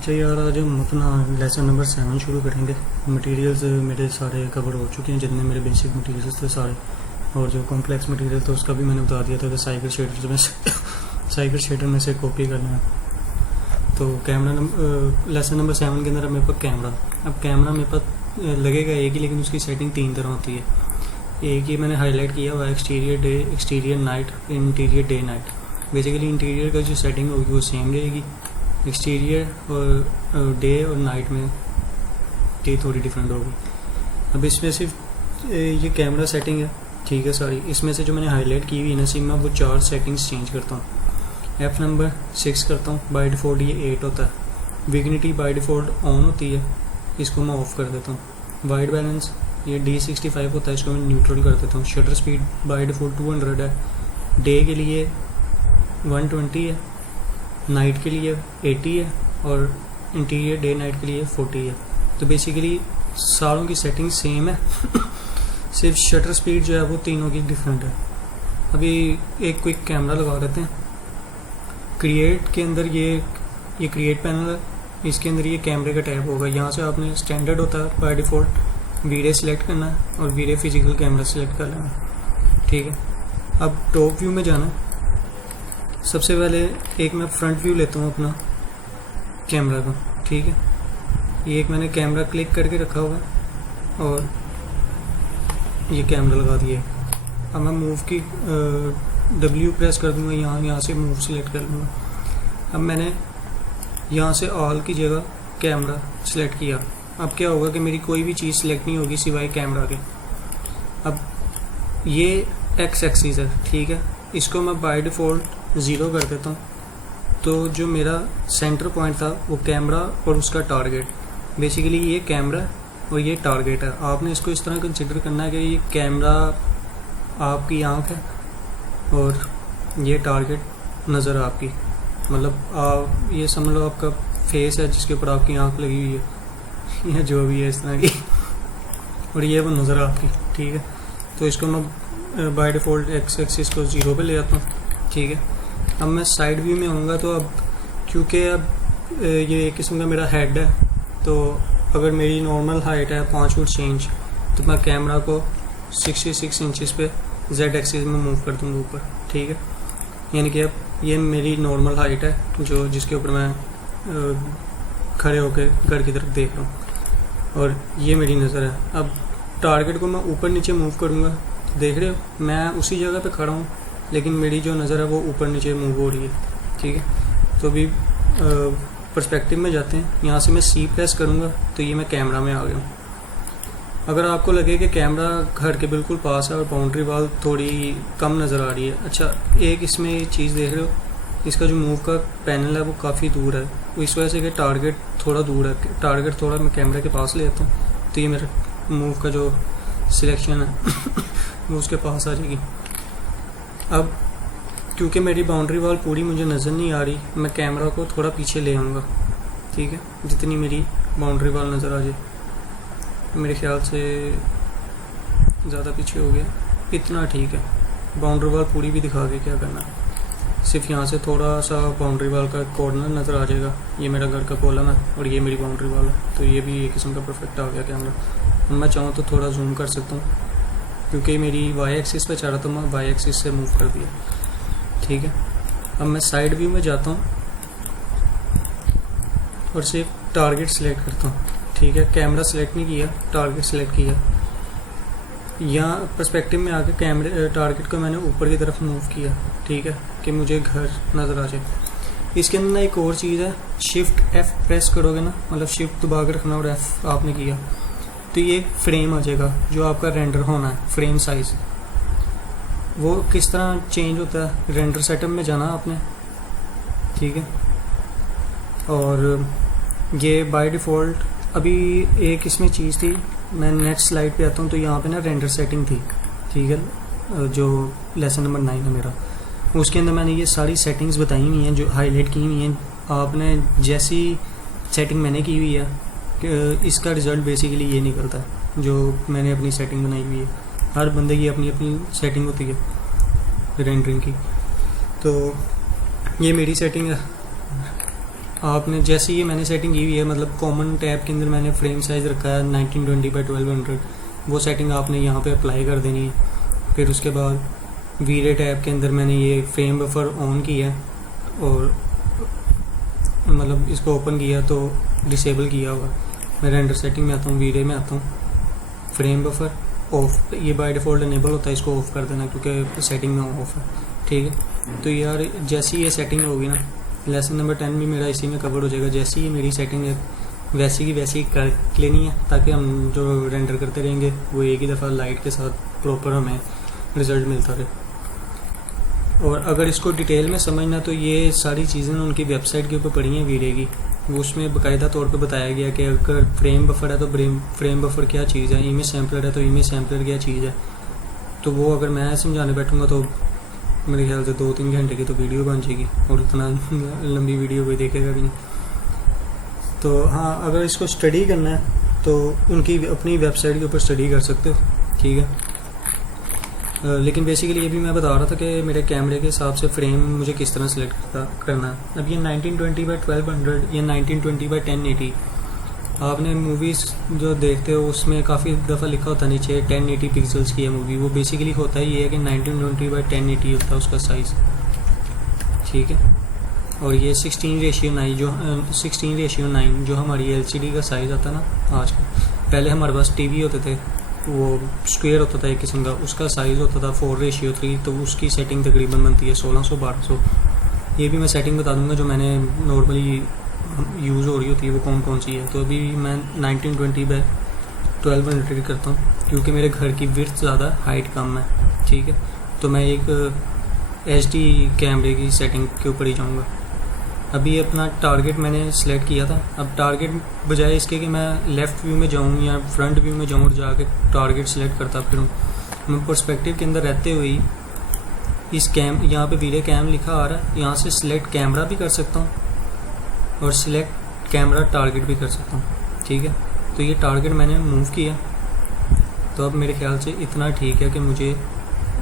अच्छा यार, आज हम अपना लेसन नंबर 7 शुरू करेंगे। मटेरियल्स मेरे सारे कवर हो चुके हैं, जितने मेरे बेसिक मटेरियल्स थे सारे, और जो कॉम्प्लेक्स मटेरियल था उसका भी मैंने बता दिया था कि साइकिल शेडर में से कॉपी करना है। तो लेसन नंबर 7 के अंदर मेरे पास कैमरा मेरे पास लगेगा एक ही, लेकिन उसकी सेटिंग 3 तरह होती है। एक ही मैंने हाईलाइट किया हुआ है, exterior day, exterior night, interior day night. Basically interior का जो सेटिंग होगी वो सेम रहेगी, एक्सटीरियर और डे और नाइट में ये थोड़ी डिफरेंट होगी। अब इसमें सिर्फ ये कैमरा सेटिंग है, ठीक है सारी। इसमें से जो मैंने हाईलाइट की हुई है ना सिम में, वो 4 सेटिंग्स चेंज करता हूँ। F नंबर 6 करता हूँ, बाय डिफ़ॉल्ट ये 8 होता है। विग्निटी बाय डिफ़ॉल्ट ऑन होती है, इसको मैं ऑफ़ कर देता हूँ। वाइड बैलेंस ये D65 होता है, इसको मैं न्यूट्रल कर देता हूँ। शटर स्पीड बाय डिफ़ॉल्ट 200 है, डे के लिए 120 है, नाइट के लिए 80 है, और इंटीरियर डे नाइट के लिए 40 है। तो बेसिकली सारों की सेटिंग सेम है सिर्फ शटर स्पीड जो है वो तीनों की डिफरेंट है। अभी एक क्विक कैमरा लगा देते हैं। क्रिएट के अंदर ये क्रिएट पैनल है, इसके अंदर ये कैमरे का टैब होगा। यहाँ से आपने स्टैंडर्ड होता है बाय डिफ़ॉल्ट वीडियो सिलेक्ट करना है और वीडियो फिजिकल कैमरा सिलेक्ट कर लेना है, ठीक है। अब टॉप व्यू में जाना है। सबसे पहले एक मैं फ्रंट व्यू लेता हूँ अपना कैमरा का, ठीक है। ये एक मैंने कैमरा क्लिक करके रखा हुआ है और ये कैमरा लगा दिया। अब मैं मूव की W प्रेस कर दूंगा, यहाँ से मूव सिलेक्ट कर लूँगा। अब मैंने यहाँ से ऑल की जगह कैमरा सिलेक्ट किया। अब क्या होगा कि मेरी कोई भी चीज़ सिलेक्ट नहीं होगी सिवाय कैमरा के। अब ये एक्स एक्सिस है, ठीक है। इसको मैं बाय डिफ़ॉल्ट 0 कर देता हूँ। तो जो मेरा सेंटर पॉइंट था वो कैमरा और उसका टारगेट, बेसिकली ये कैमरा और ये टारगेट है। आपने इसको इस तरह कंसिडर करना है कि ये कैमरा आपकी आँख है और ये टारगेट नज़र आपकी, मतलब आप ये समझ लो आपका फेस है जिसके ऊपर आपकी आँख लगी हुई है या जो भी है इस तरह की, और ये वो नज़र आपकी, ठीक है। तो इसको मैं बाय डिफ़ॉल्ट एक्स एक्सिस को 0 पे ले आता हूँ, ठीक है। अब मैं साइड व्यू में आऊँगा तो अब क्योंकि अब ये एक किस्म का मेरा हेड है, तो अगर मेरी नॉर्मल हाइट है 5 फुट 6 इंच, तो मैं कैमरा को 66 इंचज़ पे Z एक्सिस में मूव कर दूँगा ऊपर, ठीक है। यानी कि अब ये मेरी नॉर्मल हाइट है जो जिसके ऊपर मैं खड़े होकर घर की तरफ देख रहा हूँ, और ये मेरी नज़र है। अब टारगेट को मैं ऊपर नीचे मूव करूँगा, देख रहे हो मैं उसी जगह पे खड़ा हूँ, लेकिन मेरी जो नज़र है वो ऊपर नीचे मूव हो रही है, ठीक है। तो अभी पर्सपेक्टिव में जाते हैं। यहाँ से मैं C प्रेस करूँगा तो ये मैं कैमरा में आ गया हूँ। अगर आपको लगे कि कैमरा घर के बिल्कुल पास है और बाउंड्री वॉल थोड़ी कम नज़र आ रही है, अच्छा एक इसमें चीज़ देख रहे हो, इसका जो मूव का पैनल है वो काफ़ी दूर है, तो इस वजह से कि टारगेट थोड़ा दूर है। टारगेट थोड़ा मैं कैमरे के पास ले आता हूँ तो ये मेरा मूव का जो सिलेक्शन है वो उसके पास आ जाएगी। अब क्योंकि मेरी बाउंड्री वॉल पूरी मुझे नज़र नहीं आ रही, मैं कैमरा को थोड़ा पीछे ले आऊँगा, ठीक है, जितनी मेरी बाउंड्री वॉल नज़र आ जाए। मेरे ख्याल से ज़्यादा पीछे हो गया, इतना ठीक है। बाउंड्री वॉल पूरी भी दिखा के क्या करना है, सिर्फ यहाँ से थोड़ा सा बाउंड्री वॉल का कॉर्नर नज़र आ जाएगा। ये मेरा घर का कॉलम है और ये मेरी बाउंड्री वॉल है, तो ये भी एक किस्म का परफेक्ट आ गया कैमरा। मैं चाहूँ तो थोड़ा जूम कर सकता हूँ, क्योंकि मेरी Y एक्सिस पे चाह रहा था, मैं Y एक्सिस से मूव कर दिया, ठीक है। अब मैं साइड व्यू में जाता हूँ और सिर्फ टारगेट सिलेक्ट करता हूँ, ठीक है। कैमरा सिलेक्ट नहीं किया, टारगेट सिलेक्ट किया। यहाँ पर्सपेक्टिव में आके कैमरे टारगेट को मैंने ऊपर की तरफ मूव किया, ठीक है, कि मुझे घर नज़र आ जाए। इसके अंदर ना एक और चीज़ है, शिफ्ट F प्रेस करोगे ना, मतलब शिफ्ट दबा के रखना और F आपने किया तो ये फ्रेम आ जाएगा जो आपका रेंडर होना है, फ्रेम साइज़। वो किस तरह चेंज होता है, रेंडर सेटअप में जाना आपने, ठीक है। और ये बाय डिफ़ॉल्ट अभी एक इसमें चीज़ थी, मैं नेक्स्ट स्लाइड पे आता हूँ तो यहाँ पे ना रेंडर सेटिंग थी, ठीक है, जो लेसन नंबर 9 है मेरा, उसके अंदर मैंने ये सारी सेटिंग्स बताई हुई हैं जो हाईलाइट की हुई हैं। आपने जैसी सेटिंग मैंने की हुई है इसका रिज़ल्ट बेसिकली ये निकलता है जो मैंने अपनी सेटिंग बनाई हुई है। हर बंदे की अपनी अपनी सेटिंग होती है रेंडरिंग की, तो ये मेरी सेटिंग है आपने जैसे ये मैंने सेटिंग की हुई है, मतलब कॉमन टैब के अंदर मैंने फ्रेम साइज़ रखा है 1920 बाई 1200, वो सेटिंग आपने यहाँ पे अप्लाई कर देनी है। फिर उसके बाद वीडियो टैब के अंदर मैंने ये फ्रेम बफर ऑन किया और मतलब इसको ओपन किया तो डिसेबल किया हुआ। मैं रेंडर सेटिंग में आता हूँ, वीडियो में आता हूँ, फ्रेम बफर ऑफ, ये बाय डिफ़ॉल्ट इनेबल होता है, इसको ऑफ कर देना क्योंकि सेटिंग में ऑफ है, ठीक है। तो यार जैसी ये सेटिंग होगी ना, लेसन नंबर 10 भी मेरा इसी में कवर हो जाएगा। जैसी ही मेरी सेटिंग है वैसी की वैसी कर लेनी है, ताकि हम जो रेंडर करते रहेंगे वो एक ही दफ़ा लाइट के साथ प्रॉपर हमें रिज़ल्ट मिलता रहे। और अगर इसको डिटेल में समझना तो ये सारी चीज़ें उनकी वेबसाइट के ऊपर पड़ी हैं वीडियो की, उसमें बाकायदा तौर पे बताया गया कि अगर फ्रेम बफर है तो फ्रेम बफर क्या चीज़ है, इमेज सैम्पलर है तो इमेज सैम्पलर क्या चीज़ है। तो वो अगर मैं समझाने बैठूंगा तो मेरे ख्याल से 2-3 घंटे की तो वीडियो बन जाएगी, और इतना लंबी वीडियो कोई देखेगा भी नहीं। तो हाँ, अगर इसको स्टडी करना है तो उनकी अपनी वेबसाइट के ऊपर स्टडी कर सकते हो, ठीक है। लेकिन बेसिकली ये भी मैं बता रहा था कि मेरे कैमरे के हिसाब से फ्रेम मुझे किस तरह सेलेक्ट करना है। अब ये 1920 बाई 1200 या 1920 बाई 1080, आपने मूवीज़ जो देखते हो उसमें काफ़ी दफ़ा लिखा होता है नीचे 1080 पिक्सल्स की है मूवी, वो बेसिकली होता ही ये है कि 1920 बाई 1080 होता है उसका साइज़, ठीक है। और ये 16:9 जो हमारी LCD का साइज़ आता है ना आज का, पहले हमारे पास TV होते थे, वो स्क्वायर होता था एक किस्म का, उसका साइज़ होता था 4:3, तो उसकी सेटिंग तकरीबन बनती है 1600-1200। ये भी मैं सेटिंग बता दूंगा जो मैंने नॉर्मली यूज़ हो रही होती है वो कौन कौन सी है। तो अभी मैं 1920 बाई 1200 करता हूँ क्योंकि मेरे घर की विड्थ ज़्यादा, हाइट कम है, ठीक है। तो मैं एक HD कैमरे की सेटिंग के ऊपर ही जाऊँगा। अभी अपना टारगेट मैंने सेलेक्ट किया था। अब टारगेट बजाय इसके कि मैं लेफ़्ट व्यू में जाऊँ या फ्रंट व्यू में जाऊँ और जाके टारगेट सेलेक्ट करता फिरूँ, मैं पर्सपेक्टिव के अंदर रहते हुए ही इस यहाँ पे वीडियो कैम लिखा आ रहा है, यहाँ से सिलेक्ट कैमरा भी कर सकता हूँ और सिलेक्ट कैमरा टारगेट भी कर सकता हूँ, ठीक है। तो ये टारगेट मैंने मूव किया, तो अब मेरे ख्याल से इतना ठीक है कि मुझे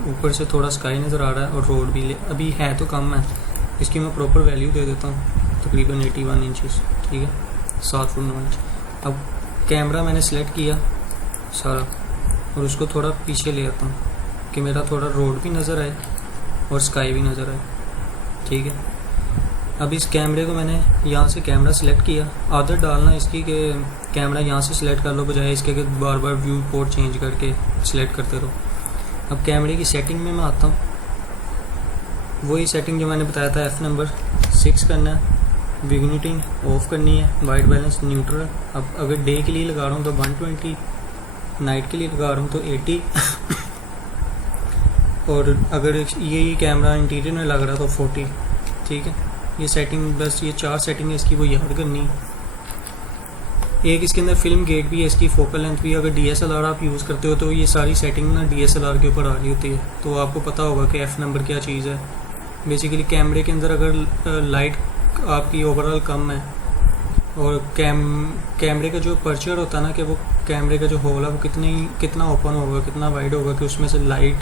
ऊपर से थोड़ा स्काई नज़र आ रहा है और रोड भी अभी है तो कम है, इसकी मैं प्रॉपर वैल्यू दे देता हूँ, तकरीबन 81 इंचेस, ठीक है, 7 फुट 9 इंच। अब कैमरा मैंने सेलेक्ट किया सारा और उसको थोड़ा पीछे ले आता हूँ कि मेरा थोड़ा रोड भी नज़र आए और स्काई भी नज़र आए, ठीक है। अब इस कैमरे को मैंने यहाँ से कैमरा सेलेक्ट किया, आदत डालना इसकी कि कैमरा यहाँ से सिलेक्ट कर लो बजाय इसके कि बार बार व्यू पोर्ट चेंज करके सिलेक्ट करते रहो। अब कैमरे की सेटिंग में मैं आता हूँ, वही सेटिंग जो मैंने बताया था, F नंबर 6 करना है, विग्निटिंग ऑफ करनी है, वाइट बैलेंस न्यूट्रल। अब अगर डे के लिए लगा रहा हूँ तो 120, नाइट के लिए लगा रहा हूँ तो 80 और अगर यही कैमरा इंटीरियर में लग रहा तो 40, ठीक है। ये सेटिंग, बस ये 4 सेटिंग है इसकी, वो याद करनी है। एक इसके अंदर फिल्म गेट भी है, इसकी फोकल लेंथ भी। अगर DSLR आप यूज़ करते हो तो ये सारी सेटिंग ना DSLR के ऊपर आ रही होती है, तो आपको पता होगा कि F नंबर क्या चीज़ है। बेसिकली कैमरे के अंदर अगर लाइट आपकी ओवरऑल कम है और कैमरे का जो पर्चर होता है ना, कि वो कैमरे का जो होल है वो कितना ओपन होगा, कितना वाइड होगा कि उसमें से लाइट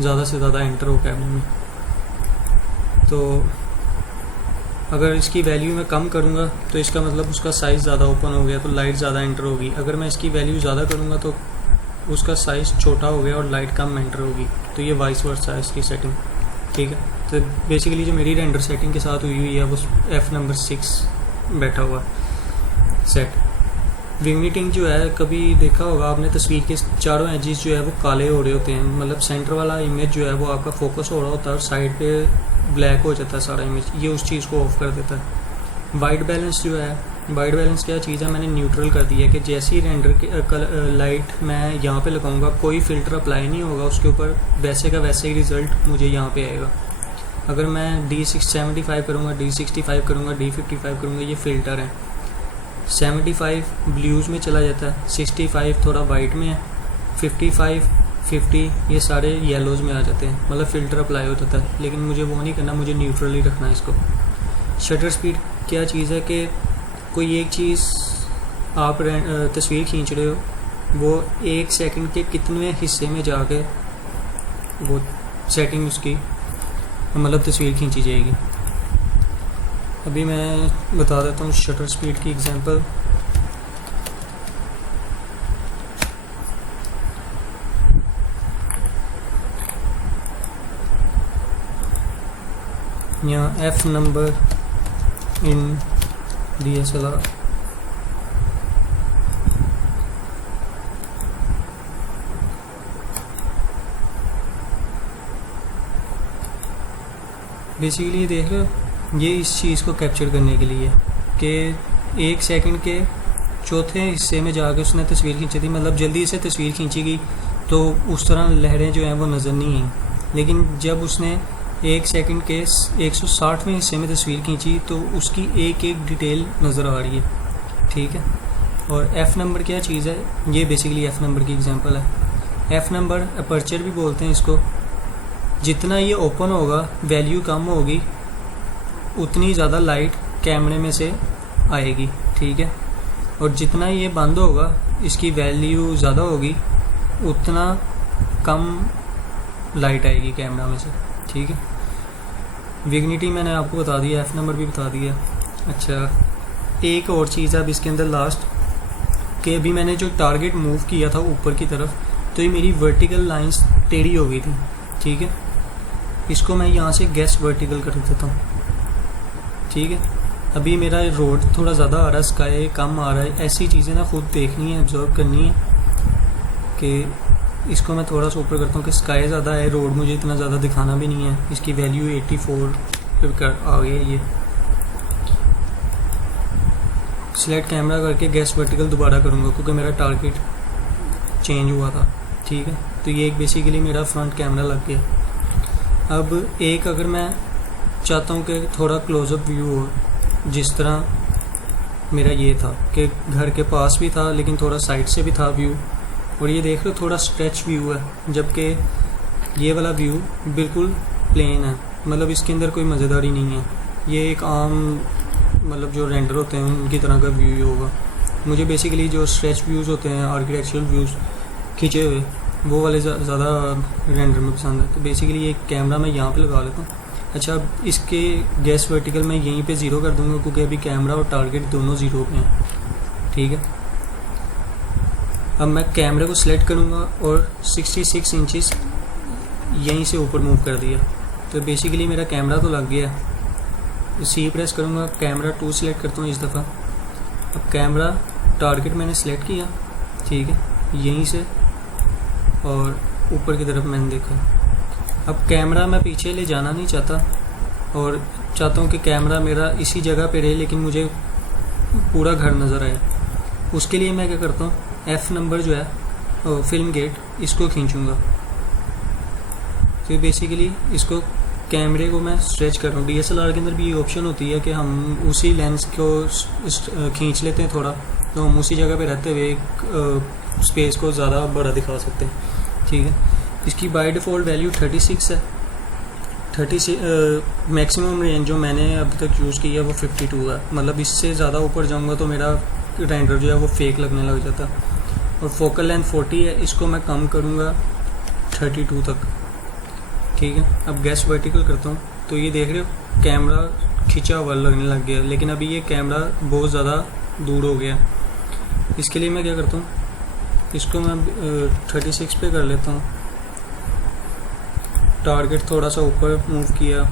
ज़्यादा से ज़्यादा एंटर हो कैमरे में। तो अगर इसकी वैल्यू मैं कम करूँगा तो इसका मतलब उसका साइज़ ज़्यादा ओपन हो गया तो लाइट ज़्यादा एंटर होगी। अगर मैं इसकी वैल्यू ज़्यादा करूँगा तो उसका साइज़ छोटा हो गया और लाइट कम एंटर होगी। तो ये वाइस वर्सा है इसकी सेटिंग, ठीक है। तो बेसिकली जो मेरी रेंडर सेटिंग के साथ हुई है वो F नंबर 6 बैठा हुआ सेट। विग्निटिंग जो है, कभी देखा होगा आपने तस्वीर के चारों एजेस जो है वो काले हो रहे होते हैं, मतलब सेंटर वाला इमेज जो है वो आपका फोकस हो रहा होता है और साइड पे ब्लैक हो जाता है सारा इमेज, ये उस चीज़ को ऑफ कर देता है। वाइट बैलेंस जो है, वाइट बैलेंस क्या चीज़ है, मैंने न्यूट्रल कर दी है कि जैसी रेंडर की लाइट मैं यहाँ पे लगाऊंगा कोई फ़िल्टर अप्लाई नहीं होगा उसके ऊपर, वैसे का वैसे ही रिज़ल्ट मुझे यहाँ पे आएगा। अगर मैं D75 करूँगा, D65 करूँगा, D55 करूँगा, ये फ़िल्टर है। 75 ब्लूज़ में चला जाता है, 65 थोड़ा वाइट में है, 55 50 ये सारे येलोज़ में आ जाते हैं, मतलब फ़िल्टर अप्लाई हो जाता है। लेकिन मुझे वो नहीं करना, मुझे न्यूट्रल ही रखना है इसको। शटर स्पीड क्या चीज़ है कि कोई एक चीज़ आप तस्वीर खींच रहे हो, वो 1 सेकंड के कितने हिस्से में जाके वो सेटिंग उसकी मतलब तस्वीर खींची जाएगी। अभी मैं बता देता हूँ शटर स्पीड की एग्जांपल। यहाँ F number in DSLR, basically देख रहे हो, ये इस चीज़ को कैप्चर करने के लिए कि 1 सेकंड के चौथे हिस्से में जाकर उसने तस्वीर खींची थी, मतलब जल्दी से तस्वीर खींची गई तो उस तरह लहरें जो हैं वो नज़र नहीं आई। लेकिन जब उसने 1 सेकंड के 160वें हिस्से में तस्वीर खींची तो उसकी एक एक डिटेल नज़र आ रही है, ठीक है। और F नंबर क्या चीज़ है, ये बेसिकली F नंबर की एग्जांपल है। F नंबर अपर्चर भी बोलते हैं इसको। जितना ये ओपन होगा वैल्यू कम होगी, उतनी ज़्यादा लाइट कैमरे में से आएगी, ठीक है। और जितना ये बंद होगा, इसकी वैल्यू ज़्यादा होगी, उतना कम लाइट आएगी कैमरा में से, ठीक है। विग्निटी मैंने आपको बता दिया, F नंबर भी बता दिया। अच्छा, एक और चीज़ है अब इसके अंदर लास्ट, कि अभी मैंने जो टारगेट मूव किया था ऊपर की तरफ, तो ये मेरी वर्टिकल लाइंस टेढ़ी हो गई थी, ठीक है। इसको मैं यहाँ से गैस वर्टिकल कर देता हूँ, ठीक है। अभी मेरा रोड थोड़ा ज़्यादा आ रहा है, स्काई कम आ रहा है, ऐसी चीज़ें ना खुद देखनी है, ऑब्जर्व करनी है। कि इसको मैं थोड़ा सा ऊपर करता हूँ कि स्काई ज़्यादा है, रोड मुझे इतना ज़्यादा दिखाना भी नहीं है। इसकी वैल्यू 84 पे आ गई है। ये सिलेक्ट कैमरा करके गैस वर्टिकल दोबारा करूँगा क्योंकि मेरा टारगेट चेंज हुआ था, ठीक है। तो ये एक बेसिकली मेरा फ्रंट कैमरा लग गया। अब एक अगर मैं चाहता हूँ कि थोड़ा क्लोजअप व्यू हो, जिस तरह मेरा ये था कि घर के पास भी था लेकिन थोड़ा साइड से भी था व्यू, और ये देख लो थोड़ा स्ट्रेच व्यू है, जबकि ये वाला व्यू बिल्कुल प्लेन है, मतलब इसके अंदर कोई मज़ेदारी नहीं है। ये एक आम मतलब जो रेंडर होते हैं उनकी तरह का व्यू होगा। मुझे बेसिकली जो स्ट्रेच व्यूज़ होते हैं, आर्किटेक्चरल व्यूज़ खींचे हुए, वो वाले ज़्यादा रेंडर में पसंद है। तो बेसिकली ये कैमरा मैं यहाँ पे लगा लेता हूँ। अच्छा, अब इसके गैस वर्टिकल मैं यहीं पे 0 कर दूँगा क्योंकि अभी कैमरा और टारगेट दोनों 0 पे हैं, ठीक है। अब मैं कैमरे को सिलेक्ट करूँगा और 66 इंचेस यहीं से ऊपर मूव कर दिया, तो बेसिकली मेरा कैमरा तो लग गया। C प्रेस करूँगा, कैमरा 2 सिलेक्ट करता हूँ इस दफ़ा। अब कैमरा टारगेट मैंने सिलेक्ट किया, ठीक है, यहीं से और ऊपर की तरफ मैंने देखा। अब कैमरा मैं पीछे ले जाना नहीं चाहता और चाहता हूँ कि कैमरा मेरा इसी जगह पे रहे लेकिन मुझे पूरा घर नज़र आए। उसके लिए मैं क्या करता हूँ, F नंबर जो है फिल्म गेट, इसको खींचूँगा। तो बेसिकली इसको कैमरे को मैं स्ट्रेच कर रहा हूँ। DSLR के अंदर भी ये ऑप्शन होती है कि हम उसी लेंस को खींच लेते हैं थोड़ा, तो हम उसी जगह पे रहते हुए एक स्पेस को ज़्यादा बड़ा दिखा सकते हैं, ठीक है। इसकी बाय डिफ़ॉल्ट वैल्यू 36 है। 36 मैक्सिमम रेंज जो मैंने अब तक यूज़ की है वो 52 है, मतलब इससे ज़्यादा ऊपर जाऊँगा तो मेरा रेंडर जो है वो फेक लगने लग जाता। और फोकल लेंथ 40 है, इसको मैं कम करूँगा 32 तक, ठीक है। अब गैस वर्टिकल करता हूँ तो ये देख रहे हो कैमरा खिंचा हुआ लगने लग गया, लेकिन अभी ये कैमरा बहुत ज़्यादा दूर हो गया। इसके लिए मैं क्या करता हूँ, इसको मैं 36 पे कर लेता हूँ, टारगेट थोड़ा सा ऊपर मूव किया।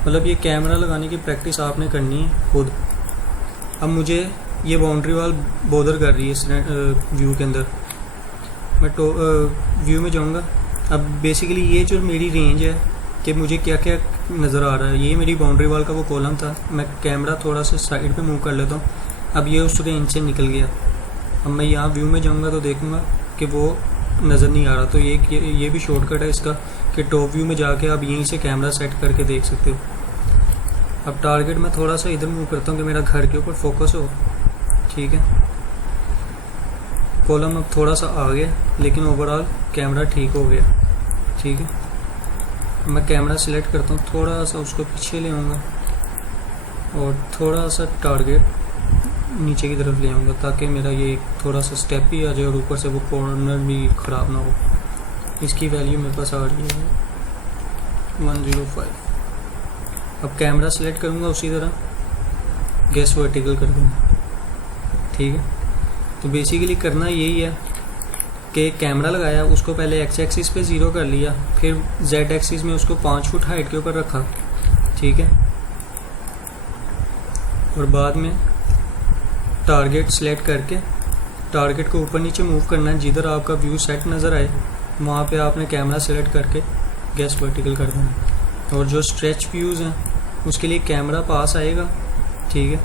मतलब ये कैमरा लगाने की प्रैक्टिस आपने करनी है खुद। अब मुझे ये बाउंड्री वाल बॉदर कर रही है इस व्यू के अंदर। मैं व्यू में जाऊंगा। अब बेसिकली ये जो मेरी रेंज है कि मुझे क्या क्या नज़र आ रहा है, ये मेरी बाउंड्री वाल का वो कॉलम था। मैं कैमरा थोड़ा सा साइड पे मूव कर लेता हूँ, अब ये उस रेंज से निकल गया। अब मैं यहाँ व्यू में जाऊँगा तो देखूँगा कि वो नज़र नहीं आ रहा। तो ये भी शॉर्टकट है इसका कि टॉप व्यू में जाके आप यहीं से कैमरा सेट करके देख सकते हो। अब टारगेट मैं थोड़ा सा इधर मूव करता हूँ कि मेरा घर के ऊपर फोकस हो, ठीक है। कॉलम अब थोड़ा सा आ गया लेकिन ओवरऑल कैमरा ठीक हो गया, ठीक है। मैं कैमरा सिलेक्ट करता हूँ, थोड़ा सा उसको पीछे ले आऊँगा और थोड़ा सा टारगेट नीचे की तरफ ले आऊँगा ताकि मेरा ये थोड़ा सा स्टेप भी आ जाए और ऊपर से वो कॉर्नर भी ख़राब ना हो। इसकी वैल्यू मेरे पास आ रही है 105। अब कैमरा सेलेक्ट करूँगा, उसी तरह गैस वर्टिकल कर दूँगा। ठीक है, तो बेसिकली करना यही है कि कैमरा लगाया, उसको पहले एक्स एक्सिस पे 0 कर लिया, फिर जेड एक्सिस में उसको 5 फुट हाइट के ऊपर रखा। ठीक है, और बाद में टारगेट सेलेक्ट करके टारगेट को ऊपर नीचे मूव करना है, जिधर आपका व्यू सेट नज़र आए वहाँ पे आपने कैमरा सेलेक्ट करके गैस वर्टिकल कर देना है। और जो स्ट्रेच व्यूज़ हैं उसके लिए कैमरा पास आएगा। ठीक है,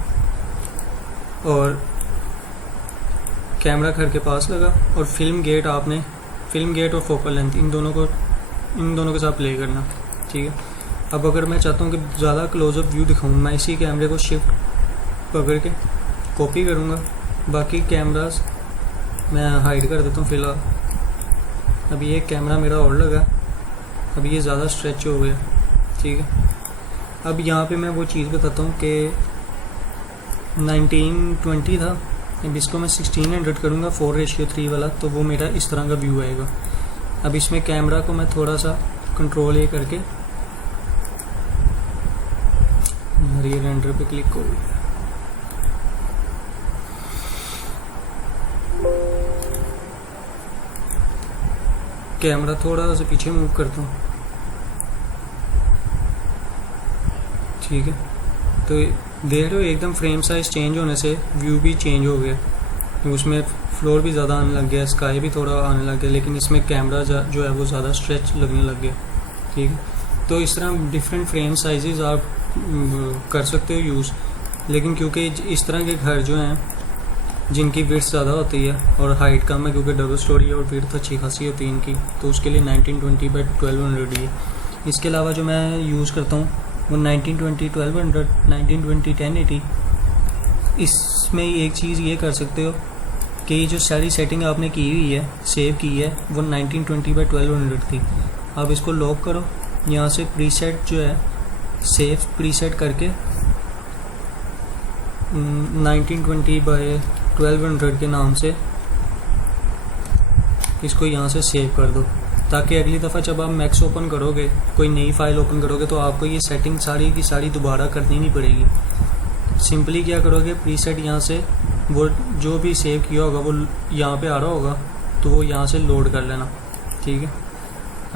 और कैमरा घर के पास लगा, और फिल्म गेट और फोकल लेंथ इन दोनों के साथ प्ले करना। ठीक है, अब अगर मैं चाहता हूँ कि ज़्यादा क्लोजअप व्यू दिखाऊँ, मैं इसी कैमरे को शिफ्ट पकड़ के कॉपी करूँगा, बाकी कैमरास मैं हाइड कर देता हूँ फ़िलहाल। अब ये कैमरा मेरा और लगा, अब ये ज़्यादा स्ट्रेच हो गया। ठीक है, अब यहाँ पे मैं वो चीज़ बताता हूँ कि 1920 था, अब इसको मैं 1600 करूँगा 4:3 वाला, तो वो मेरा इस तरह का व्यू आएगा। अब इसमें कैमरा को मैं थोड़ा सा कंट्रोल ए करके, ये रेंडर पे क्लिक हो गया। कैमरा थोड़ा सा पीछे मूव करता हूँ। ठीक है, तो देख रहे हो एकदम फ्रेम साइज चेंज होने से व्यू भी चेंज हो गया, उसमें फ्लोर भी ज़्यादा आने लग गया, स्काई भी थोड़ा आने लग गया, लेकिन इसमें कैमरा जो है वो ज़्यादा स्ट्रेच लगने लग गया। ठीक है, तो इस तरह डिफरेंट फ्रेम साइजेस आप कर सकते हो यूज़, लेकिन क्योंकि इस तरह के घर जो हैं जिनकी विड्थ ज़्यादा होती है और हाइट कम है, क्योंकि डबल स्टोरी है और विड्थ अच्छी खासी होती है इनकी, तो उसके लिए 1920 बाई 1200 है। इसके अलावा जो मैं यूज़ करता हूँ वो 1920 1200, 1920 1080। इसमें एक चीज़ ये कर सकते हो कि ये जो सारी सेटिंग आपने की हुई है, सेव की है, वो 1920 बाई 1200 थी। आप इसको लॉक करो, यहाँ से प्रीसेट जो है सेव प्रीसेट करके 1920 बाई 1200 के नाम से इसको यहाँ से सेव कर दो, ताकि अगली दफ़ा जब आप मैक्स ओपन करोगे, कोई नई फाइल ओपन करोगे, तो आपको ये सेटिंग सारी की सारी दोबारा करनी नहीं पड़ेगी। सिंपली क्या करोगे, प्रीसेट यहाँ से वो जो भी सेव किया होगा वो यहाँ पे आ रहा होगा, तो वो यहाँ से लोड कर लेना। ठीक है,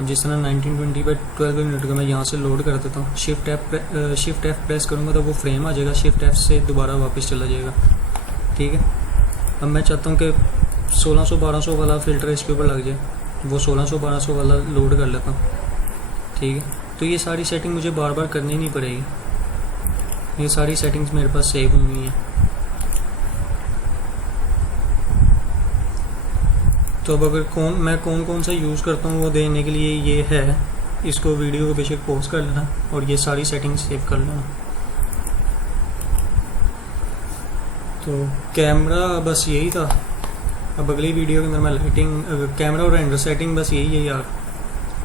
अब जिस तरह 1920 बाई 1200 का मैं यहाँ से लोड कर देता हूँ, शिफ्ट एफ प्रेस करूँगा तो वो फ्रेम आ जाएगा, शिफ्ट एफ से दोबारा वापस चला जाएगा। ठीक है, अब मैं चाहता हूँ कि 1600-1200 वाला फ़िल्टर इसके ऊपर लग जाए, वो 1600-1200 वाला लोड कर लेता हूँ। ठीक है, तो ये सारी सेटिंग मुझे बार बार करनी नहीं पड़ेगी, ये सारी सेटिंग्स मेरे पास सेव हुई हैं। तो अब अगर मैं कौन सा यूज़ करता हूँ वो देने के लिए ये है, इसको वीडियो को बेशक पॉज कर लेना और ये सारी सेटिंग्स सेव कर लेना। तो कैमरा बस यही था। अब अगली वीडियो के अंदर मैं लाइटिंग, कैमरा और रेंडर सेटिंग बस यही है यार,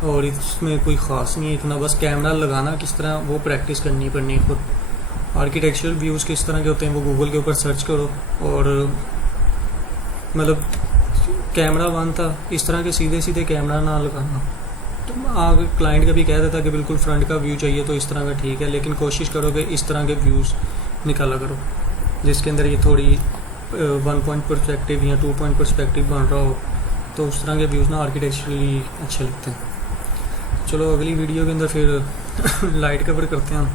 और इसमें कोई ख़ास नहीं है इतना, बस कैमरा लगाना किस तरह वो प्रैक्टिस करनी पड़नी है खुद। आर्किटेक्चरल व्यूज़ किस तरह के होते हैं वो गूगल के ऊपर सर्च करो, और मतलब कैमरा वन था, इस तरह के सीधे सीधे कैमरा ना लगाना। तो आगे क्लाइंट का भी कह देता कि बिल्कुल फ्रंट का व्यू चाहिए तो इस तरह का ठीक है, लेकिन कोशिश करो कि इस तरह के व्यूज़ निकाला करो जिसके अंदर ये थोड़ी 1 पॉइंट पर्सपेक्टिव या 2 पॉइंट पर्सपेक्टिव बन रहा हो, तो उस तरह के व्यूज़ ना आर्किटेक्चरली अच्छे लगते हैं। चलो अगली वीडियो के अंदर फिर लाइट कवर करते हैं हम।